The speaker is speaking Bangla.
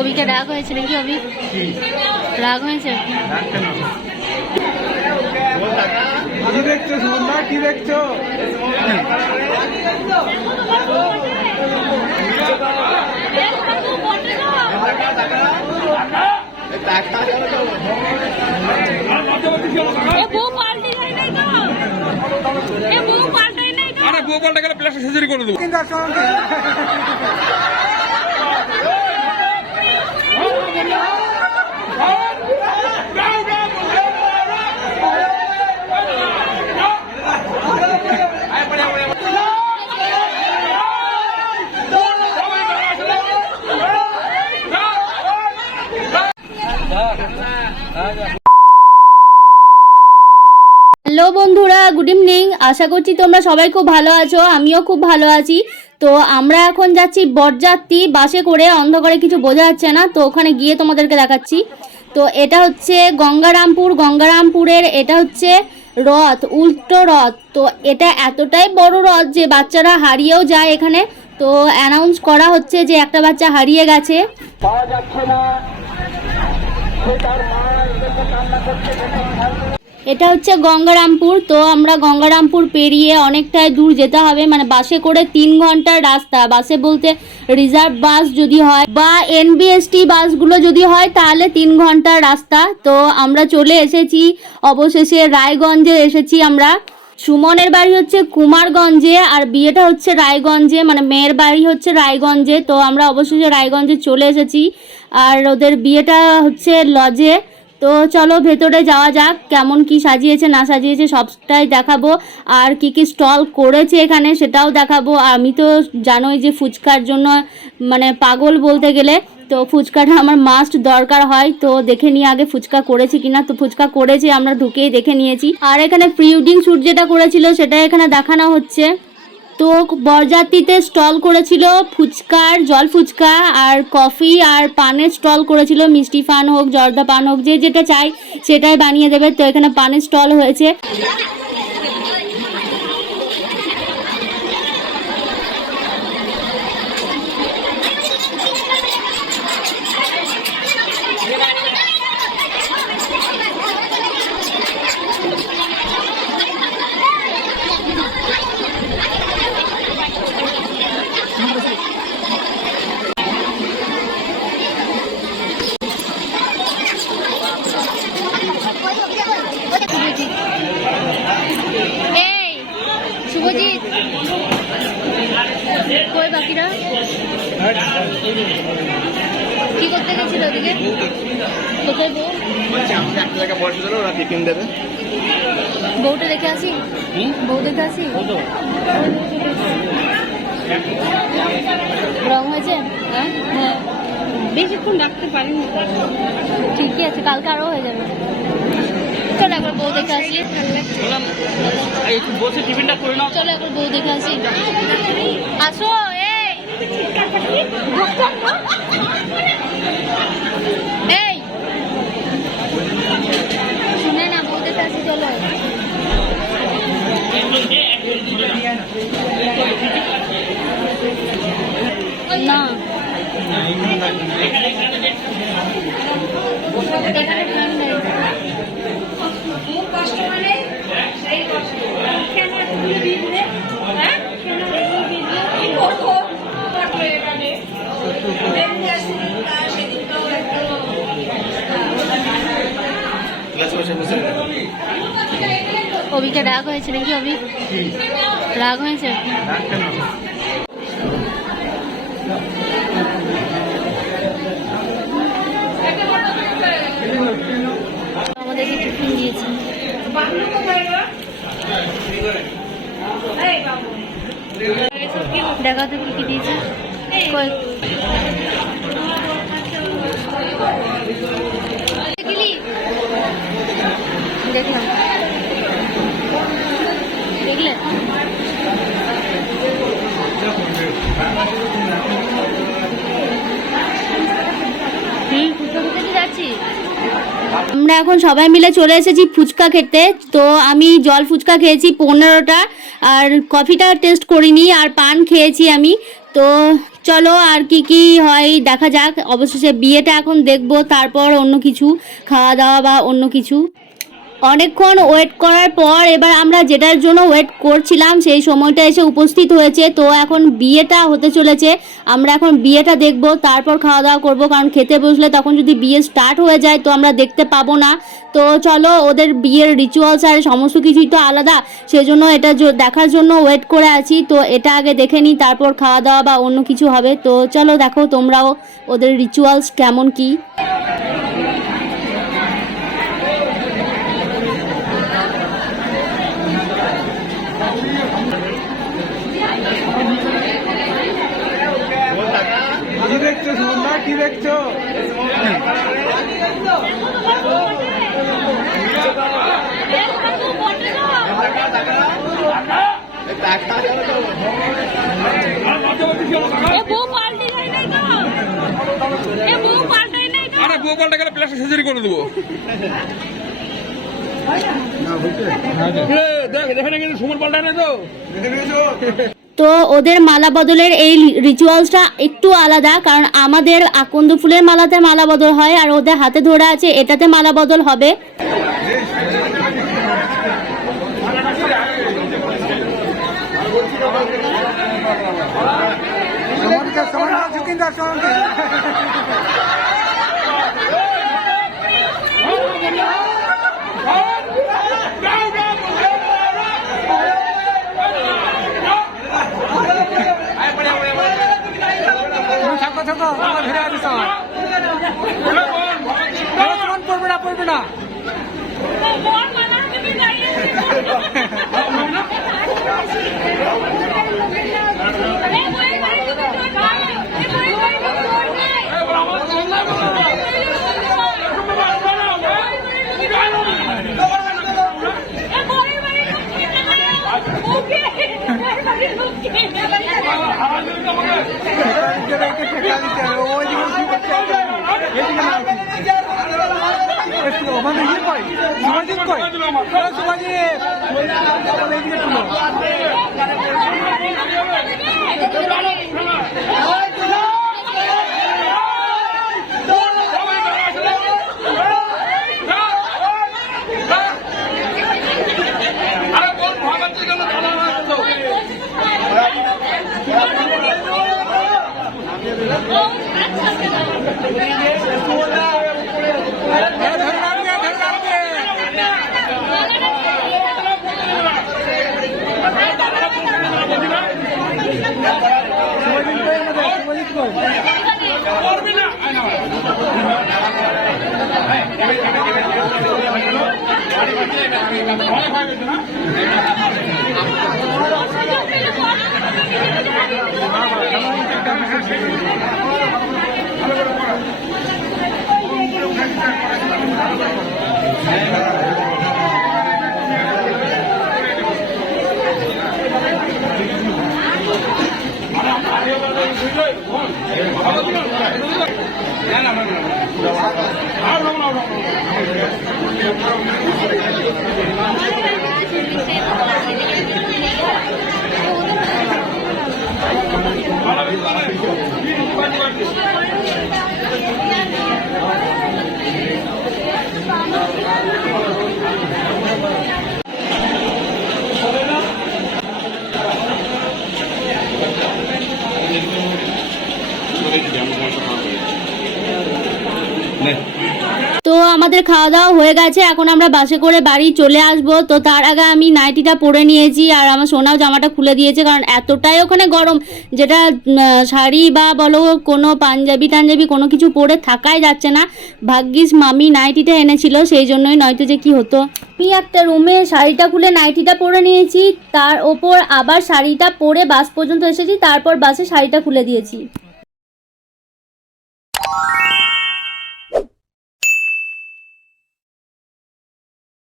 অভিকে রাগ হয়েছে নাকি অভি? রাগ হয়েছে? কি দেখছ সন্ধ্যা কি দেখছ আরে বউ পাল্টা গেলে প্লাস্টার সার্জারি করে দেবো। আশা করছি তোমরা সবাই খুব ভালো আছো, আমিও খুব ভালো আছি। তো আমরা এখন যাচ্ছি বরযাত্রী বাসে করে, অন্ধকারে কিছু বোঝা যাচ্ছে না, তো ওখানে গিয়ে তোমাদেরকে দেখাচ্ছি। তো এটা হচ্ছে গঙ্গারামপুর, গঙ্গারামপুরের এটা হচ্ছে রথ, উল্টো রথ। তো এটা এতটাই বড় রথ যে বাচ্চারা হারিয়েও যায় এখানে। তো অ্যানাউন্স করা হচ্ছে যে একটা বাচ্চা হারিয়ে গেছে। এটা হচ্ছে গঙ্গারামপুর, তো আমরা গঙ্গারামপুর পেরিয়ে অনেকটাই দূর যেতে হবে। মানে বাসে করে তিন ঘণ্টার রাস্তা। বাসে বলতে রিজার্ভ বাস যদি হয় বা এনবিএসটি বাসগুলো যদি হয়, তাহলে তিন ঘণ্টার রাস্তা। তো আমরা চলে এসেছি, অবশেষে রায়গঞ্জে এসেছি আমরা। সুমনের বাড়ি হচ্ছে কুমারগঞ্জে আর বিয়েটা হচ্ছে রায়গঞ্জে মানে মেয়ের বাড়ি হচ্ছে রায়গঞ্জে। তো আমরা অবশেষে রায়গঞ্জে চলে এসেছি। আর ওদের বিয়েটা হচ্ছে লজে। তো চলো ভেতরে যাওয়া যাক, কেমন কি সাজিয়েছে, না সাজিয়েছে, সবটাই দেখাবো। আর কি কি স্টল করেছে এখানে সেটাও দেখাবো। আমি তো জানোই যে ফুচকার জন্য মানে পাগল বলতে গেলে, তো ফুচকাটা আমার মাস্ট দরকার হয়। তো দেখে নিয়ে আগে ফুচকা করেছি কিনা। তো ফুচকা করেছে, আমরা ঢুকেই দেখে নিয়েছি। আর এখানে প্রি ওয়েডিং শ্যুট যেটা করেছিল, সেটা এখানে দেখানো হচ্ছে। তো বরযাত্রীতে স্টল করেছিল ফুচকার, জল ফুচকা আর কফি আর পানের স্টল করেছিল মিষ্টি পান হোক, জর্দা পান হোক, যে যেটা চাই সেটাই বানিয়ে দেবে। তো এখানে পানের স্টল হয়েছে। করতে কোথায় বউ? একটা জায়গায় বসে দিল ওরা টিফিন দেবে। বউটা দেখে আসি? বউ দেখে আসি? রং হয়েছে? হ্যাঁ? হ্যাঁ। বেশিক্ষণ রাখতে পারিনি। ঠিকই আছে কালকে আরও হয়ে যাবে। চলো একবার বউ দেখে আসি। বসে টিফিনটা করে নাও। চলো একবার বউ দেখে আসি। আসো। এই অভিকে রাগ হয়েছে নাকি অভি রাগ হয়েছে? আমাদেরকে টিফিন দিয়েছে। দেখা তো কি দিয়েছে। আমরা এখন সবাই মিলে চলে এসেছি ফুচকা খেতে। তো আমি জল ফুচকা খেয়েছি পনেরোটা আর কফিটা টেস্ট করিনি আর পান খেয়েছি আমি। তো চলো আর কি কি হয় দেখা যাক। অবশেষে বিয়েটা এখন দেখব, তারপর অন্য কিছু খাওয়া দাওয়া বা অন্য কিছু। অনেকক্ষণ ওয়েট করার পর এবার আমরা যেটার জন্য ওয়েট করছিলাম সেই সময়টা এসে উপস্থিত হয়েছে। তো এখন বিয়েটা হতে চলেছে। আমরা এখন বিয়েটা দেখব, তারপর খাওয়া দাওয়া করব। কারণ খেতে বসলে তখন যদি বিয়ে স্টার্ট হয়ে যায় তো আমরা দেখতে পাবো না। তো চলো, ওদের বিয়ের রিচুয়ালস আর সমস্ত কিছুই তো আলাদা। সেজন্য এটা দেখার জন্য ওয়েট করে আছি। তো এটা আগে দেখে নিই, তারপর খাওয়া দাওয়া বা অন্য কিছু হবে। তো চলো দেখো তোমরাও ওদের রিচুয়ালস কেমন কি। দেখছ? আরে বউ পাল্টা গেলে প্লাস্টার সার্জারি করে দেবো। দেখ দেখে কিন্তু সুমন পাল্টায় না তো। তো ওদের মালা বদলের এই রিচুয়ালসটা একটু আলাদা, কারণ আমাদের আকন্দ ফুলের মালাতে মালা বদল হয় আর ওদের হাতে ধরা আছে, এটাতে মালা বদল হবে। ওখানে ইয়ে কই সুভাজিৎ কই ওই সুভাজিৎ এইদিকে ধরে রাখবে Obrigado. তো আমাদের খাওয়া দাওয়া হয়ে গেছে, এখন আমরা বাসে করে বাড়ি চলে আসব। তো তার আগে আমি নাইটিটা পরে নিয়েছি আর আমার সোনাও জামাটা খুলে দিয়েছে, কারণ এতটাই ওখানে গরম। যেটা শাড়ি বা বলো কোনো পাঞ্জাবি টাঞ্জাবি কোনো কিছু পরে থাকাই যাচ্ছে না। ভাগ্যিস মামি নাইটিটা এনেছিল, সেই জন্যই নয়তো যে কি হতো। আমি একটা রুমে শাড়িটা খুলে নাইটিটা পরে নিয়েছি, তার ওপর আবার শাড়িটা পরে বাস পর্যন্ত এসেছি, তারপর বাসে শাড়িটা খুলে দিয়েছি।